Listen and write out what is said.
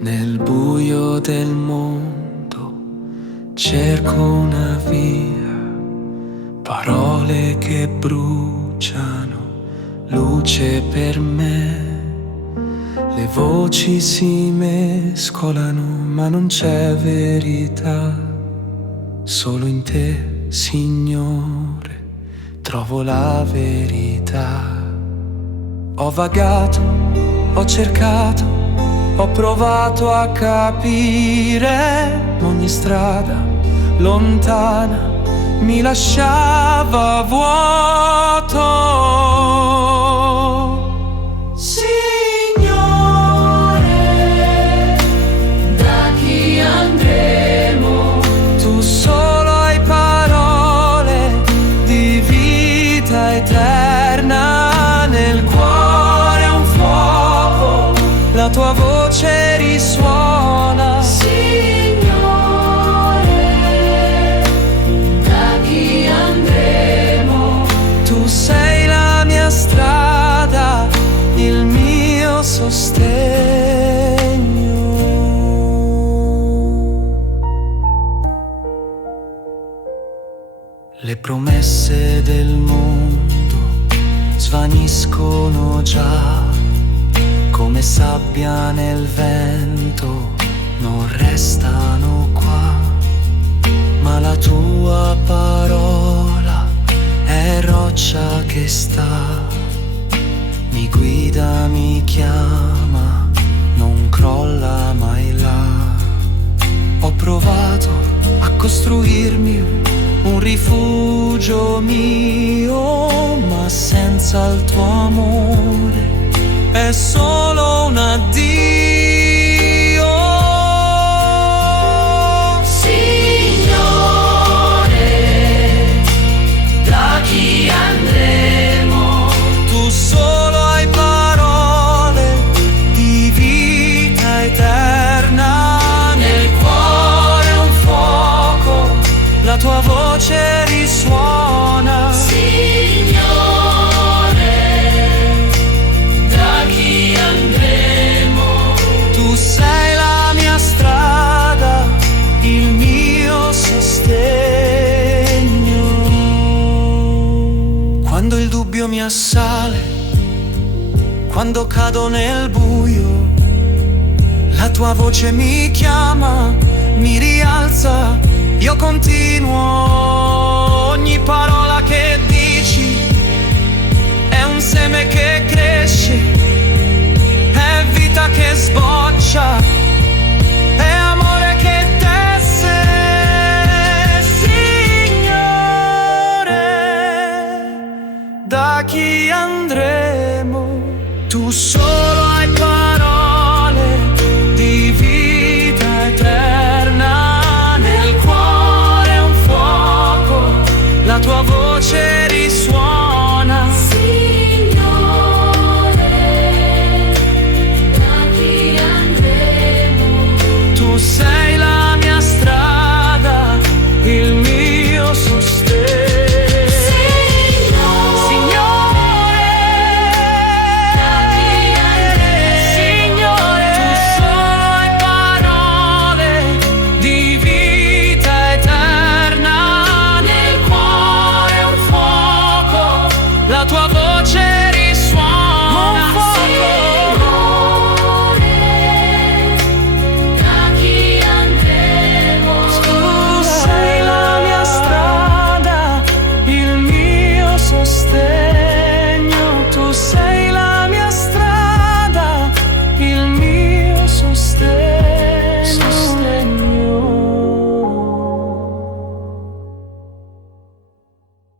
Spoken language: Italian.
Nel buio del mondo cerco una via, parole che bruciano, luce per me. Le voci si mescolano, ma non c'è verità. Solo in te, Signore, trovo la verità. Ho vagato, ho cercato, ho provato a capire. Ogni strada lontana mi lasciava vuoto. Signore, da chi andremo? Tu solo hai parole di vita eterna. Nel cuore un fuoco, la tua voce risuona. Signore, da chi andremo? Tu sei la mia strada, il mio sostegno. Le promesse del mondo svaniscono già, come sabbia nel vento, non restano qua. Ma la tua parola è roccia che sta, mi guida, mi chiama, non crolla mai là. Ho provato a costruirmi un rifugio mio, ma senza il tuo amore è solo un addio. Signore, da chi andremo? Tu solo hai parole di vita eterna. Nel cuore un fuoco, la tua voce risuona. Signore, da chi andremo? Tu sei la mia strada, il mio sostegno. Quando il dubbio mi assale, quando cado nel buio, la tua voce mi chiama, mi rialza, io continuo. Ogni parola che dici è un seme che cresce, è vita che sboccia, è amore che tesse. Signore, da chi andremo? Tu solo hai parole di vita eterna. Nel cuore un fuoco, la tua voce risuona. Signore, da chi andremo? Tu sei la mia strada, il mio sostegno. Signore, Da chi andremo? Signore, tu solo hai parole di vita eterna. Nel cuore un fuoco, la tua voce